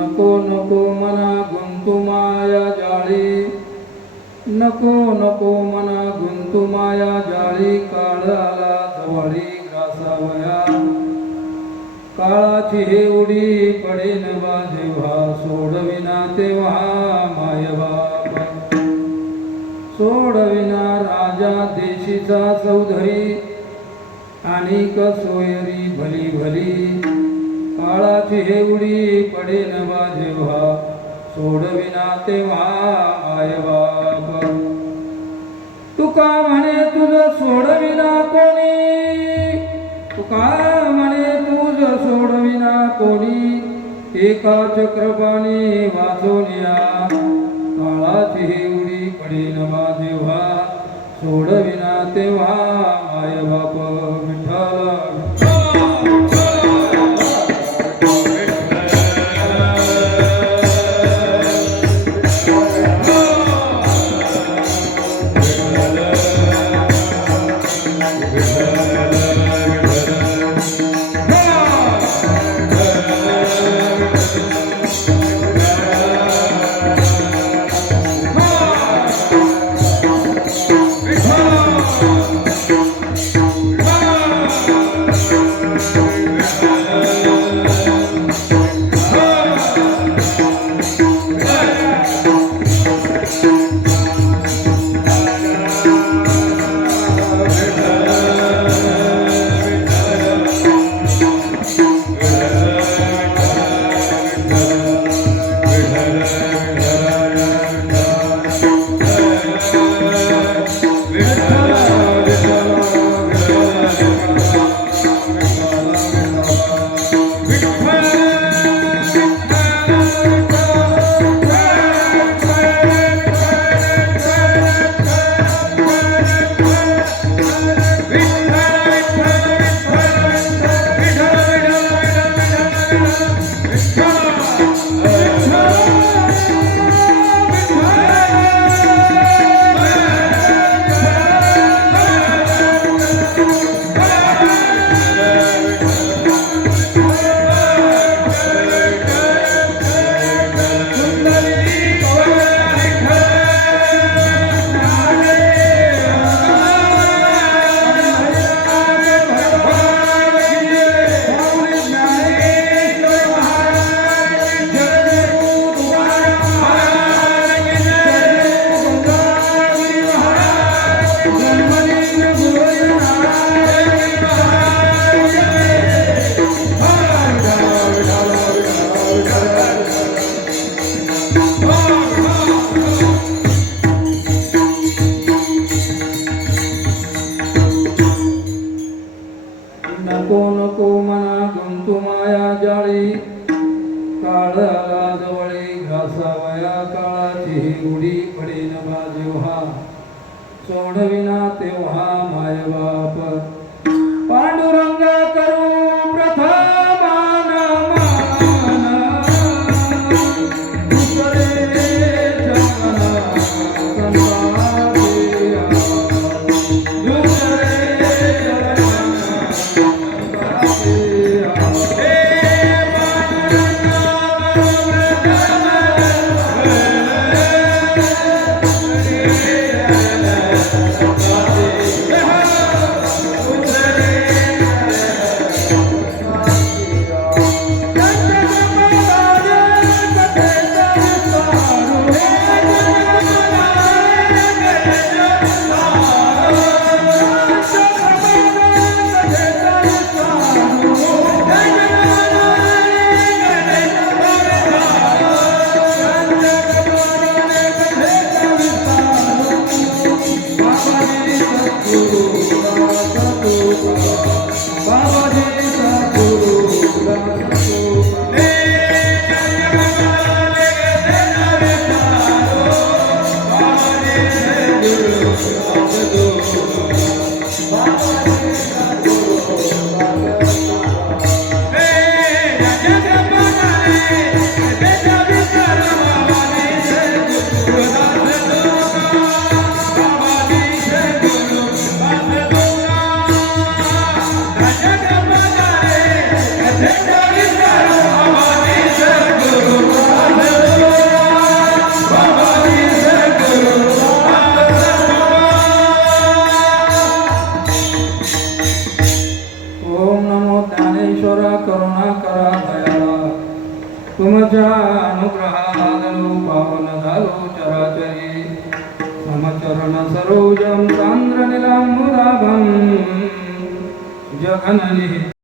नको नको मना गुंतु माया जाळी. नको नको मना गुंतु माया जाळी. काळाला धवाळी ग्रासावया. काळाची हे उडी पडेन बा जेव्हा सोडविना तेव्हा मायवा सोडविना राजा देशीचा चौधरी. आणि सोयरी भली भली. काळाची हे उडी पडेन माझे जेव्हा सोडविना तेव्हा आय बाप तुका म्हणे तुझ सोडविना कोणी? तुका म्हणे तुझ सोडविना कोणी? एका चक्रपाणी वाचवनिया काळाची हे उडी पडेन माझे जेव्हा सोडविना तेव्हा आय बाप नको काळाची उडी पडेन बा जेव्हा सोडविना तेव्हा माय बाप पांडुरंग तुमच्या अनुग्रहादलो पावन झालो चराचरी समचरण सरोजम चांद्र निलांबुदाभम जगननी